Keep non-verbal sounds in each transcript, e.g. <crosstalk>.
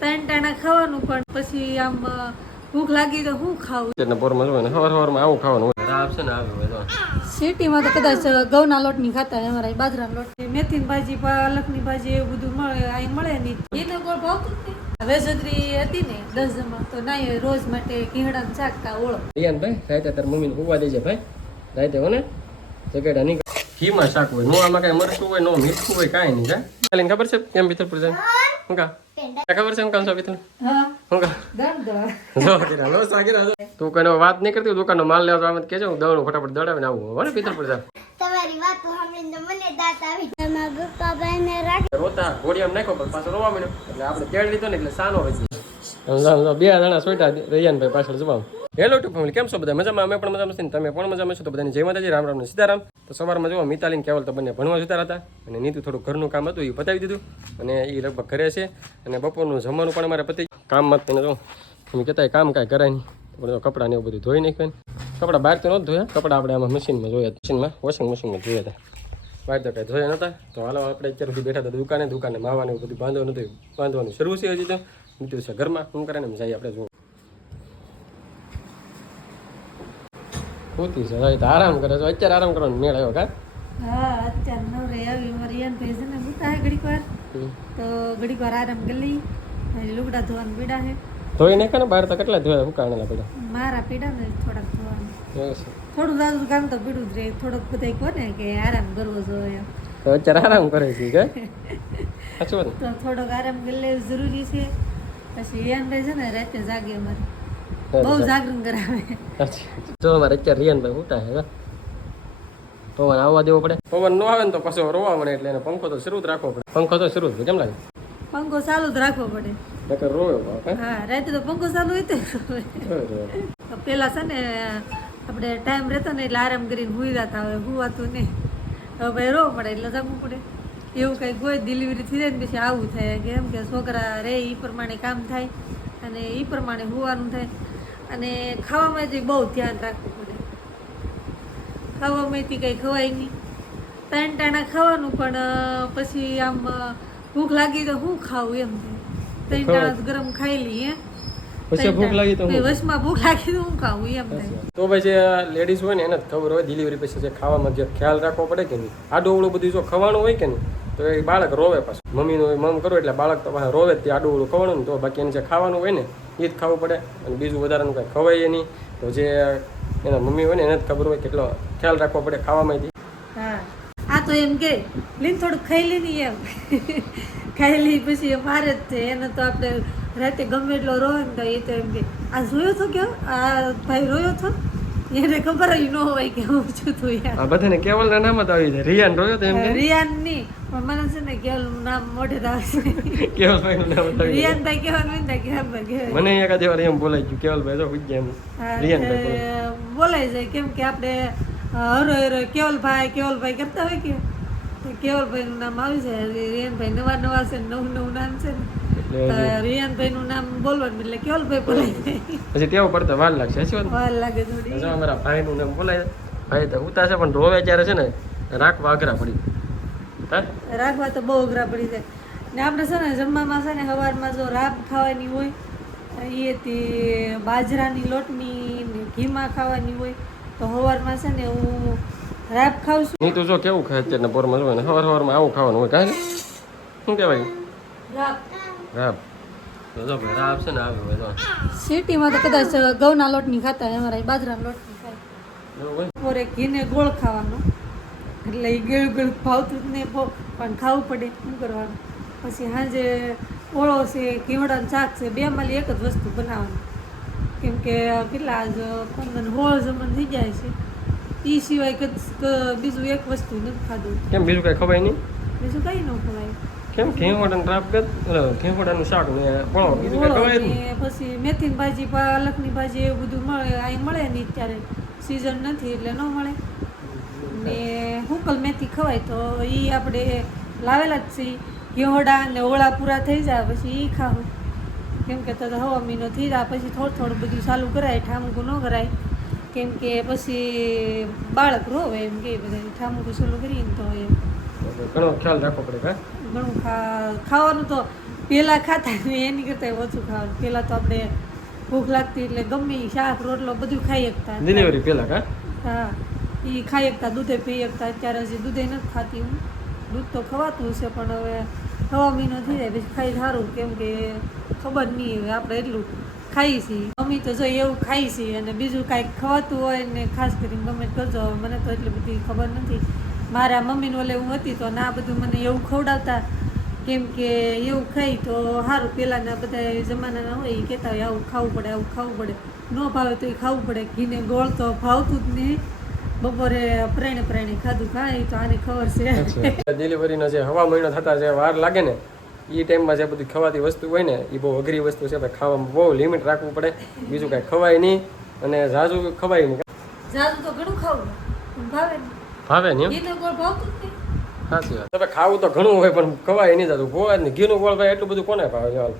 ત્રણ ટાણા ખાવાનું પણ પછી આમ ભૂખ લાગી તો હું ખાવું? એટલે પોરમાં હોય ને સવાર સવારમાં આવું ખાવાનું હોય. રાબ છે ને આવે હોય સિટીમાં તો કદાચ ઘઉંના લોટની ખાતા હોય અમારા બાજરાના લોટ. મેથીની ભાજી પાલકની ભાજી એવું બધું મળે અહીં મળે નહીં. એને કોઈ ભાવતું જ નહીં હતી ને દસ જમા તો ના રોજ માટે કીહડાનું શાક કા ઓળો. રિયાન ભાઈ રાતે તાર મમ્મીને ઉવા દેજે ભાઈ. રાતે હો ને જગેડા નહીં. ઘીમાં શાક હોય. નો આમાં કાંઈ મરચું હોય નો મીઠું હોય કાંઈ નહીં ખબર છે? કેમ ભીતરપુર જાય? તને ખબર છે હું કામ જો. તું કઈ વાત નહીં કરતી દુકાનનો માલ લેવા તો આમ જ કહેજો હું દવડું ફટાફટ દડાવીને આવું હો ને ભીતરપુર જા તમારી વાતો સાંભળીને મને દાંત આવી તમારા પપ્પા ભાઈને રાખ રોતા ઘોડી નાખો નાખ્યો પણ પાછો રોવા માંડ્યો એટલે આપણે તેડ લીધો ને એટલે સાનો હોય બે જણા સોઈટા રૈયાનભાઈ પાછળ જવા હેલો ટુ ફેમિલી કેમ છો બધા? મજામાં? અમે પણ મજામાં છીએ તમે પણ મજામાં છો? તો બધાની જય માતાજી, રામ રામ સીતારામ. તો સવારમાં જોવા મિતાલીન કેવલ તો બંને ભણવા જતા હતા અને નીતુ થોડું ઘરનું કામ હતું, એ પતાવી દીધું અને એ લગભગ ઘરે છે અને બપોરનું જમવાનું પણ અમારે પતી કામમાં તેને જો એમ કહેતા કામ કાંઈ કરાય નહીં. પણ જો કપડાં ને એવું બધું ધોઈ નાખ્યું કપડાં બહાર તો નહોતું ધોયા, કપડાં આપણે આમાં મશીનમાં જોયા મશીનમાં વોશિંગ મશીનમાં જોયા હતા. બહાર તો કાંઈ ધોયા નહોતા. તો હાલો આપણે અત્યાર સુધી બેઠા હતા દુકાને દુકાને માવાનું એવું બધું બાંધવાનું હતું, બાંધવાનું શરૂ છે હજી તો. નીતુ છે ઘરમાં, શું કરે ને જઈએ આપણે જોવું. હોતી છે. તો આરામ કરે છે. અત્યારે આરામ કરવાનો મેળ આવ્યો કા? હા અત્યારે નવરે આવી. મારી એમ છે ને મૂતા હે ઘડીક વાર. તો ઘડીક વાર આરામ ગલી લુગડા ધોવાનું પીડા હે ધોઈ નાખે ને બહાર તો કેટલા ધોયા? ઉકાણેલા પીડા મારા પીડા ને થોડાક ધોવાનું. થોડું દાદુ કામ તો પીડું જ રહે થોડોક બધા કોને કે આરામ કરવો જોઈએ તો અત્યારે આરામ કરે છે કે? <laughs> સાચું તો થોડોક આરામ ગલે જરૂરી છે. પછી યાન ભાઈ છે ને રાતે જાગે અમારે. બહુ જાગરણ કરાવે. સાચી અમારે અત્યારે રિયાનભાઈ ઉઠા છે પવન આવવા દેવો પડે. પવન ન આવે ને તો પાછો રોવા મળે એટલે એને પંખો તો શરૂ જ રાખવો પડે. પંખો તો શરૂ જ કેમ લાગે? પંખો ચાલુ જ રાખવો પડે. નકર રોયો હા? રાતે તો પંખો ચાલુ હોય તો રોવે. રોયો, રોયો. તો પેલા છે ને આપણે ટાઈમ રહેતો ને એટલે આરામ કરીને હુઈ જતા હવે હુવાતું નહીં. હવે ભાઈ રોવા પડે એટલે જમવું પડે. એવું કઈ કોઈ ડિલિવરી થઈ જાય ને પછી આવું થાય. કેમ કે છોકરા રે એ પ્રમાણે કામ થાય અને એ પ્રમાણે હુવાનું થાય. અને ખાવામાં જ બહુ ધ્યાન રાખવું પડે. ખાવામાંથી કંઈ ખવાય નહીં. ત્રણ ટાણા ખાવાનું પણ પછી આમ ભૂખ લાગી તો હું ખાવું એમ. ત્રણ ટાણા ગરમ ખાઈ લઈએ. પછી ભૂખ લાગી તો હું ભૂખ લાગી તો હું ખાવું એમ તો ભાઈ જે લેડીઝ હોય ને એને ખબર હોય ડિલિવરી પછી જે ખાવામાં જે ખ્યાલ રાખવો પડે કે નહીં. આડું અવળું બધું જો ખવાનું હોય કે નહીં? તો એ બાળક રોવે પાછું. મમ્મીનું મમ કરો એટલે બાળક તો પાસે રોવે તે આડું ખવાનું ને તો બાકી એને જે ખાવાનું હોય ને એ જ ખાવું પડે. અને બીજું વધારાનું કાંઈ ખવાય નહીં. તો જે એના મમ્મી હોય ને એને જ ખબર હોય કેટલો ખ્યાલ રાખવો પડે ખાવામાંથી હા. આ તો એમ કે લીન થોડું ખાઈ લીધી એમ. ખાઈ લઈ પછી એ મારે જ છે. એને તો આપણે રાતે ગમે એટલો રોવે ને તો એ તો એમ કે આ જોયો તો કે આ ભાઈ રોયો તો? એને ખબર જ ન હોય કે હું છું તું યાર. બધાને કેવલના નામ જ આવી જાય. રિયાન રોયો તો એમ રિયાનની પણ મને છે ને કેવલનું નામ મોઢે તો નામ ને કેવલભાઈ મને વાર એમ બોલાઈ ગયું કેવલભાઈ જો પૂછ્યા એમ રિયાનભાઈ જાય કેમ કે આપણે હરો હરો કેવલભાઈ કેવલભાઈ કરતા હોય કે? તો કેવલભાઈનું નામ આવી જાય. રિયાનભાઈ નવા નવા છે ને નવું નવું નામ છે ને. એટલે તો રિયાનભાઈનું નામ બોલવાનું એટલે કેવલભાઈ બોલાય પછી ટેવ પડતા વાર લાગશે વાત વાર લાગે થોડી. અમારા ભાઈ નું નામ બોલાય ભાઈ તો ઉતા છે પણ રોવે ત્યારે છે ને રાખવા અઘરા પડી. રાખવા તો બહુ અઘરા પડી જાય. ને આપણે છે ને જમવામાં છે ને સવારમાં જો રાબ ખાવાની હોય એ તે બાજરાની લોટની ને ઘીમાં ખાવાની હોય તો સવારમાં છે ને હું રાબ ખાઉં છું. નહીં તો જો કેવું ખાય અત્યારના પોરમાં જો ને સવાર સવારમાં આવું ખાવાનું હોય કાંઈ શું કહેવાય? રાબ. રાબ. રાબ છે ને આવે સિટીમાં તો કદાચ ઘઉંના લોટની ખાતા અમારા બાજરાના લોટની ખાય. ઘી ને ઘીને ગોળ ખાવાનો. એટલે એ ગેળ ગેળ ભાવતું જ નહીં પણ ખાવું પડે શું કરવાનું? પછી સાંજે ઓળો છે ઘીવડાનું શાક છે બેમાંથી એક જ વસ્તુ બનાવવાની. કેમ કે કેટલા જ પંદર હોળ જમણ થઈ જાય છે. એ સિવાય બીજું એક વસ્તુ નથી ખાધું. કેમ બીજું કાંઈ ખવાય નહીં? બીજું કંઈ ન ખવાય. કેમ ઘેવડાનું કર ઘેવડાનું શાક ને ફળો બીજું કાંઈ ખવાય નહીં? પછી મેથીની ભાજી પાલકની ભાજી એવું બધું મળે અહીં મળે નહીં ત્યારે સિઝન નથી એટલે ન મળે. ને હુકલ મેથી ખવાય તો એ આપણે લાવેલા જ છીએ. ઘેવડા ને ઓળા પૂરા થઈ જાય પછી એ ખાવું. કેમ કે તો હવા મહિનો થઈ જાય પછી થોડું થોડું બધું ચાલુ કરાય ઠામકું ન કરાય. કેમ કે પછી બાળક રોવે એમ કે બધા ઠામકું ચાલુ કરીને તો એમ ઘણો ખ્યાલ રાખવો પડે ઘણું ખાવાનું તો પહેલાં ખાતા એની કરતાં ઓછું ખાવાનું. પહેલાં તો આપણે ભૂખ લાગતી એટલે ગમે શાક રોટલો બધું ખાઈ શકતા ડિલિવરી પહેલાં હા. એ ખાઈ શકતા દૂધે પી શકતા અત્યારે હજી દૂધે નથી ખાતી હું. દૂધ તો ખવાતું છે પણ હવે ખવા મહિનો થઈ જાય પછી ખાઈ સારું. કેમ કે ખબર નહીં હવે આપણે એટલું ખાઈ છીએ. મમ્મી તો જો એવું ખાઈ છીએ અને બીજું કાંઈક ખવાતું હોય ને ખાસ કરીને ગમે કરજો મને તો એટલી બધી ખબર નથી. મારા મમ્મીને ઓલે હું હતી તો ના બધું મને એવું ખવડાવતા, કેમ કે એવું ખાઈ તો સારું. પહેલાંના બધા જમાનાના હોય એ કહેતા હોય, આવું ખાવું પડે, આવું ખાવું પડે. ન ભાવે તો એ ખાવું પડે. ઘીને ગોળ તો ભાવતું જ નહીં. બપોરે પ્રાણી પ્રાણી ખાધું ખાય તો આને ખબર છે. ડિલિવરીનો <laughs> જે હવા મહિનો થતા જે વાર લાગે ને એ ટાઈમમાં જે બધી ખવાતી વસ્તુ હોય ને એ બહુ અઘરી વસ્તુ છે ભાઈ ખાવામાં બહુ લિમિટ રાખવું પડે. બીજું કાંઈ ખવાય નહીં અને ઝાઝુ ખવાય નહીં. ઝાઝુ તો ઘણું ખાવું ભાવે ભાવે નહીં? ઘીનો ગોળ ભાવતું જ નહીં. સાચી વાત. તમે ખાવું તો ઘણું હોય પણ ખવાય નહીં જાતું જ નહીં ઘીનું ગોળ ભાઈ એટલું બધું કોને ભાવે? ચાલ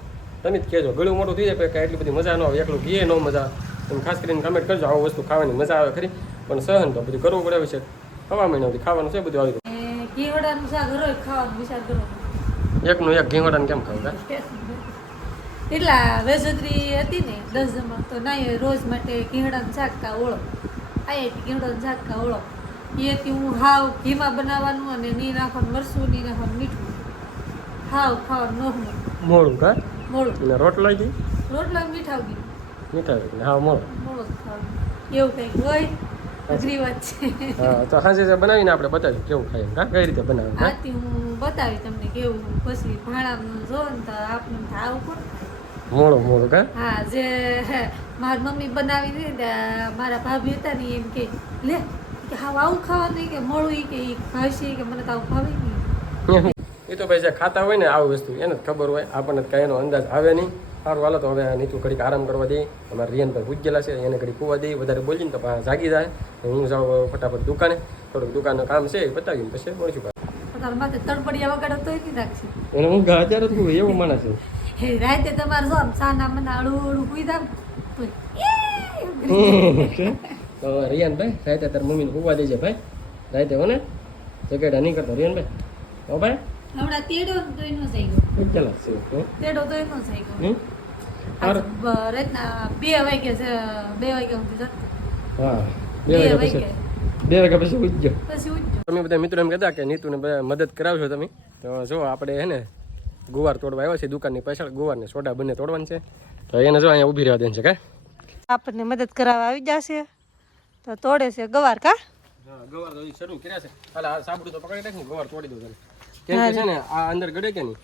તમે જ કહેજો. ગળું મોટું થઈ જાય કાંઈ એટલી બધી મજા ન આવે. એકલું ઘી ન મજા. તમે ખાસ કરીને કમેન્ટ કરજો આવું વસ્તુ ખાવાની મજા આવે ખરી. પણ સહન તો બધું કરવું પડે છે. હવા મહિનાથી ખાવાનું છે બધું આવી ગયું. શાક રોજ ખાવાનું વિચાર કરો એકનું એક ઘીંગોડાને કેમ ખાવ એટલા વેજોદરી હતી ને દસ જમા. તો ના રોજ માટે ઘીંગડાનું શાક કા ઓળો. આઈઆઈટી ઘીંગડાનું શાક કા ઓળો. એ હતી હું હાવ ઘીમાં બનાવવાનું અને ની નાખવાનું મરસું ની નાખવાનું મીઠું. હાવ ખાવાનું નો મોળું કા? મોળું. રોટલા દી રોટલા મીઠા ઘી મીઠાવ હા મોળું જ ખાવાનું. એવું કંઈક હોય. અઘરી વાત છે. હા તો સાંજે બનાવીને આપણે બતાવી કેવું ખાય કા કઈ રીતે બનાવે આથી હું બતાવી તમને કેવું પછી ભાણાનું જો ને તો આવું પણ મોડું કા? હા જે મારી મમ્મી બનાવી દે મારા ભાભી હતા ને એમ કે લે કે હા આવું ખાવાનું ઈ કે મોડું ઈ કે ઈ ખાશે કે મને તો આવું ભાવે નહીં. એ તો ભાઈ જે ખાતા હોય ને આવું વસ્તુ એને જ ખબર હોય આપણને કાંઈ એનો અંદાજ આવે નહીં. સારું હાલો તો હવે નીચું ઘડીક આરામ કરવા દઈએ. અમારા રિયનભાઈ પૂજ ગયેલા છે એને ઘડી કૂવા દઈએ. વધારે બોલીને તો જાગી જાય. હું જાઉં ફટાફટ દુકાને. થોડુંક દુકાનનું કામ છે એ પતાવીને પછી મળશું પાછા તડપડિયા વગાડો તોય એને હું અત્યારે જ હું એવું માણસ છે. <laughs> રાતે તમારે જો સાના મને હુઈ તો <laughs> રિયાનભાઈ રાતે તાર મમ્મીને કૂવા દેજે ભાઈ. રાતે હો ને? જગેડા નહીં કરતો રિયાનભાઈ. હો ભાઈ? હમણાં તેડો ને તોય ન ગયો પૂજ ગયેલા છે? હો? તેડો તોય ન જઈ ગયો હમ? આજ સારું. બ- રાતના બે વાગે બે વાગ્યા સુધી હા બે બે પછી. બે વાગ્યા પછી ઉજ ગયો પછી ઉઠજો તમે બધા મિત્રો એમ કહેતા કે નીતુને બધા મદદ કરાવશો તમે. તો જો આપણે હે ને ગુવાર તોડવા આવ્યા છે દુકાનની પાછળ. ગુવારને સોડા બંને તોડવાનું છે. તો એને જો અહીંયા ઊભી રહેવા દે છે કે આપણને મદદ કરાવવા આવી જશે. તો તોડે છે ગવાર કા? હા ગવાર તો શરૂ કર્યા છે. હાલે આ સાબડું તો પકડી રાખ ને ગવાર તોડી દઉં તને કેમ કે છે ને આ અંદર ગડે કે નહીં?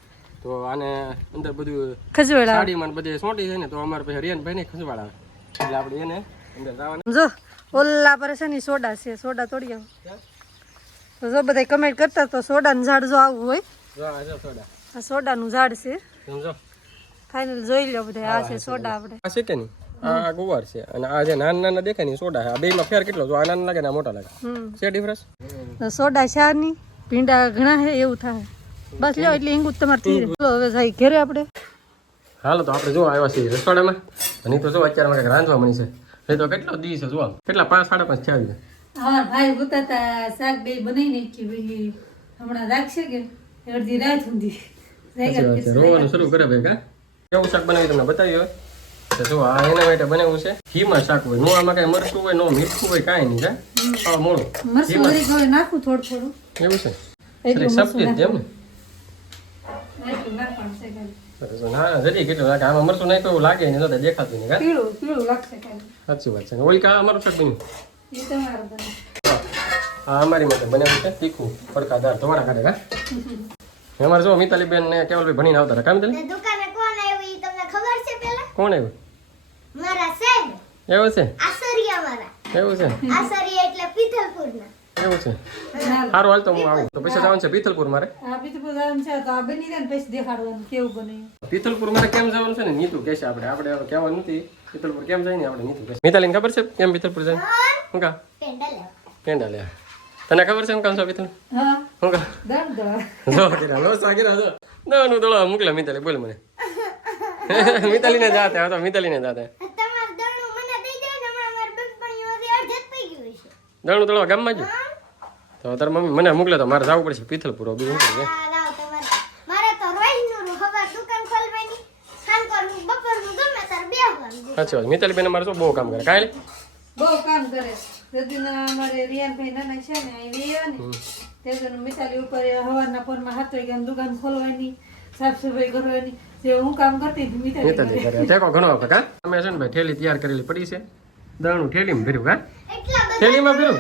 તો આને અંદર બધું ખજવેડા સાડીમાં બધે સોંટી છે ને તો અમારે પછી હરિયાનભાઈ ને એટલે આપણે એને અંદર જવાનું. જો ઓલા પર છે ને સોડા છે સોડા તોડી તો જો બધા કમેન્ટ કરતા તો સોડાનું ઝાડ જો આવું હોય. જો આ જો સોડા. આ સોડાનું ઝાડ છે. સમજો ફાઇનલ જોઈ લો બધા આ છે સોડા આપણે. આ છે કે નહીં? આ ગુવાર છે. અને આ જે નાના નાના દેખાય ને સોડા આ બેમાં ફેર કેટલો? જો આ નાના લાગે ને આ મોટા લાગે. છે ડિફરન્સ સોડા શાની ભીંડા ઘણા છે એવું થાય. બસ લ્યો એટલે હિંગુ તમારે થઈ હવે જાય ઘરે આપણે. હાલો તો આપણે જો આવ્યા છીએ રસોડામાં. અને તો જો અત્યારે કંઈક રાંધવા મળી છે. એ તો કેટલો દી છે જો કેટલા પાંચ સાડા પાંચ છે. હા ભાઈ ગુતાતા શાક બે બનાવી નાખી ભાઈ હમણાં રાખશે કે અડધી રાત સુધી. છે રોવાનું શરૂ કરે ભાઈ કા? કેવું શાક બનાવી તમને બતાવ્યું હોય તો જો આ એના માટે બનાવ્યું છે. ઘીમાં શાક હોય. નો આમાં કાંઈ મરચું હોય નો મીઠું હોય કાંઈ નહીં નાખું થોડું થોડું. એવું છે? એટલું જેમ ને એટલું નાખવાનું છે ખાલી. સરસ. ના જરી કેટલું લાગે આમાં મરચું નાખ્યું એવું લાગે નહીં તો દેખાતું નહીં કા? પીળું પીળું લાગશે સાચી વાત છે. ઓલી કા અમારું શાક બન્યું? એ તમારું બને આ અમારી માટે બનાવ્યું છે. તીખું પડકાદાર તમારા કાઢે કા? અમારે જો મિતાલી બેન ને કેવલભાઈ ભણીને આવતા હતા કા મિતાલી? દુકાને કોણ આવ્યું તમને ખબર છે પેલા? કોણ આવ્યું? મારા સાહેબ એવું છે? આસરિયા મારા એવું છે? આસરિયા એટલે પિથલપુરના. એવું છે. સારું હાલ તો હું આવું. તો પૈસા જવાનું છે પીથલપુર મારે? ને પિથલપુર મારે કેમ જવાનું છે ને? નીતુ કે છે આપણે. આપણે હવે કહેવાનું નથી. પીથલપુર કેમ જાય ને? આપણે નીતુ કે મિતાલીને ખબર છે કેમ પીથલપુર જાય? શું કા પેંડા લે. તને ખબર છે કામ છો પીથલ હા. શું કા દળ દળ. જો કેરા લો સા કીધા જો દવાનું દોડવા મોકલા મિતાલી બોલ મને. <laughs> મિતાલીને જાતે હવે તો મિતાલીને જાતે. ને દણું દળવા ગામમાં જ? તો તાર મમ્મી મને મોકલે તો મારે જવું પડશે પિથલપુર બીજું શું મારે તો સાચી વાત. મિતાલી બેન અમારે શું બહુ કામ કરે? કાલે બહુ કામ કરે. સદીના અમારે રિયાનભાઈ નાના છે ને અહીં વે ને. તેનું મિતાલી ઉપર હવારના ફોનમાં હાથ વાગ્યા દુકાન ખોલવાની સાફ સફાઈ કરવાની. જે હું કામ કરતી હતી મિતાલી કરે. ટેકો ઘણો વખત હા? અમે છે ને ભાઈ ઠેલી તૈયાર કરેલી પડી છે. દાણું ઠેલીમાં ભર્યું હા? એટલા બધા ઠેલીમાં ભર્યું?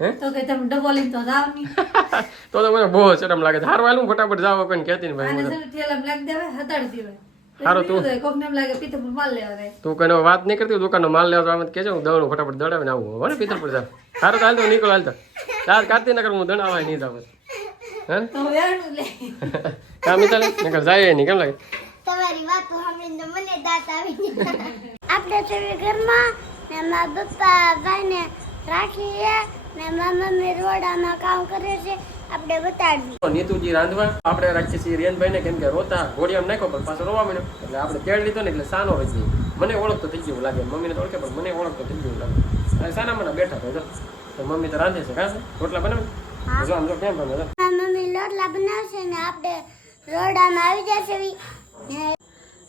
તો કે તમે ડબલ તો જાવની <laughs> તો તો મને બહુ શરમ લાગે હાર વાલું ફટાફટ જાવ કોઈને કહેતી ને ભાઈ મને. ઠેલા લાગી દેવાય હતાડી દેવાય હારું તું. કોક નેમ લાગે પિત્તર માલ લેવા તું કનો વાત નહીં કરતી દુકાનનો માલ લેવા તો આમ કેજો હું દળનું ફટાફટ દળાવીને આવું હવે ને પિત્તર પર જાવ. હારો તો હાલ તો નીકળો હાલ તો. તાર કાઢતી નકર હું દણાવાય નહીં જાવ હે? તો વેણું લે. <laughs> કામ મિતાલી નકર જાય નહીં કેમ લાગે? તમારી વાતો સાંભળીને મને દાંત આવી ગયા. <laughs> આપણે તો ઘરમાં ને મારા પપ્પા ભાઈને રાખીએ. ને મારા મમ્મી રોડામાં કામ કરે છે આપણે બતાડવી. નીતુજી રાંધવા આપણે રાખીએ છીએ રિયનભાઈ કેમ કે રોતા ઘોડિયામાં નાખ્યો પણ પાછો રોવા માંડ્યો. એટલે આપણે તેડ લીધો ને એટલે સાનો વધી મને ઓળખતો થઈ ગયું લાગે. મમ્મીને તો ઓળખે પણ મને ઓળખતો થઈ ગયું લાગે. અને સાના મને બેઠા તો તો મમ્મી તો રાંધે છે કાં રોટલા બનાવે? જો આમ જો કેમ બને મમ્મી લોટલા બનાવશે ને આપણે રોડામાં આવી જશે.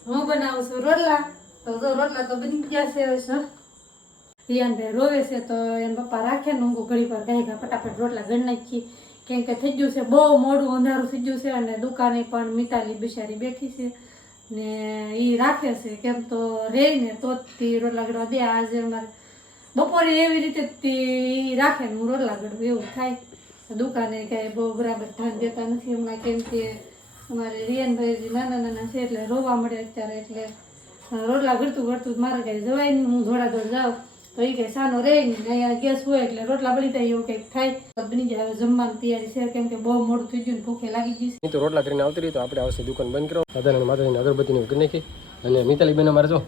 હું બનાવું છું રોટલા? તો રોટલા તો બની ગયા છે રિયાનભાઈ રોવે છે તો એમ પપ્પા રાખે ને હું ઘડી પર ગાય કે ફટાફટ રોટલા ગણ નાખી. કેમ કે થઈ ગયું છે બહુ મોડું અંધારું થઈ ગયું છે અને દુકાને પણ મિતાલી બિચારી બેઠી છે ને એ રાખે છે. કેમ તો રે ને તો રોટલા ગળવા દે. આજે અમારે બપોરે એવી રીતે એ રાખે ને હું રોટલા ગળું, એવું થાય. દુકાને કાંઈ બહુ બરાબર ધ્યાન દેતા નથી. હમણાં કેમ કે અમારે રિયાનભાઈ નાના નાના છે એટલે રોવા મળે અત્યારે એટલે રોટલા ઘડતું ઘડતું મારે કાંઈ જવાય નહીં. હું ધોળા ધોળ જાઉં. તો એ સાનો રહે અહીંયા ગેસ હોય એટલે રોટલા બળી જાય એવું કંઈક થાય. તો બની જાય હવે જમવાની તૈયારી છે. કેમ કે બહુ મોડું થઈ ગયું ને ભૂખે લાગી ગઈ છે. તો રોટલા કરીને આવતી રહી તો આપણે આવશે દુકાન બંધ કરો. દાદા અને માતાજીને અગરબત્તીને કરી નાખી. અને મિતાલી બેન અમારે જો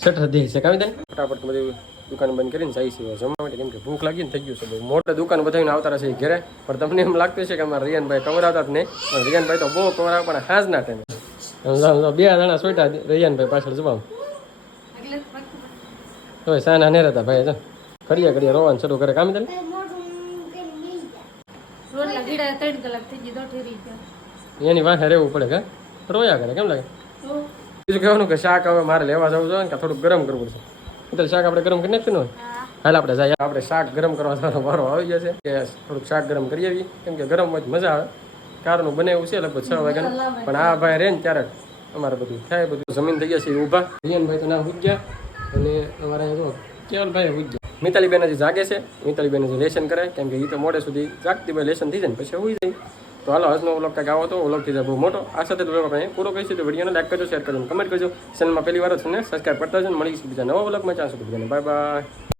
શટર દે છે. કાવી દે ફટાફટ બધું દુકાન બંધ કરીને જાય છે જમવા માટે. કેમ કે ભૂખ લાગી ને થઈ ગયું છે બહુ. મોટા દુકાન બધાને આવતા રહેશે ઘરે. પણ તમને એમ લાગતું છે કે અમારા રિયાનભાઈ કવર આવતા જ નહીં. પણ રિયાનભાઈ તો બહુ કવર આવે પણ હાજના ટાઈમે બે જણા સોટા રિયાનભાઈ પાછળ જવા હવે સાના ને રહેતા ભાઈ જો. કરીએ કરીએ રોવાનું શરૂ કરે. કામ ગયા એની વાંખે રહેવું પડે કે? રોયા કરે કેમ લાગે? બીજું કહેવાનું કે શાક હવે મારે લેવા જવું જોઈએ કે થોડુંક ગરમ કરવું પડશે એટલે શાક આપણે ગરમ કરી નાખ્યું ને? હાલ આપણે જાય આપણે શાક ગરમ કરવા જવાનો વારો આવી જશે કે થોડુંક શાક ગરમ કરી આવીએ. કેમ કે ગરમ હોય મજા આવે. કારનું બનાવ્યું છે લગભગ છ વાગ્યાનું. પણ આ ભાઈ રહે ને ત્યારે અમારે બધું થાય બધું જમીન થઈ ગયા છે ઊભા. રિયનભાઈ તો ના હુઈ ગયા. અને અમારા કેવલભાઈ હુઈ ગયા મિતાલી બેન હજી જાગે છે. મિતાલી બેન હજી લેસન કરે. કેમ કે એ તો મોડે સુધી જાગતી ભાઈ લેશન થઈ જાય પછી હોઈ જાય. તો હાલો, આજનો વ્લોગ કંઈક આવો તો વ્લોગ થઈ જાય બહુ મોટો. આ સાથે વ્લોગ આપણે પૂરો કહીશું તો વિડીયોને લાઈક કરજો શેર કરજો કમેન્ટ કરજો. ચેનલમાં પહેલી વાર છે ને સબસ્ક્રાઈબ કરતા જજો મળી મળીશું બીજા નવા વ્લોગમાં ચાન્સ બીજાને બાય બાય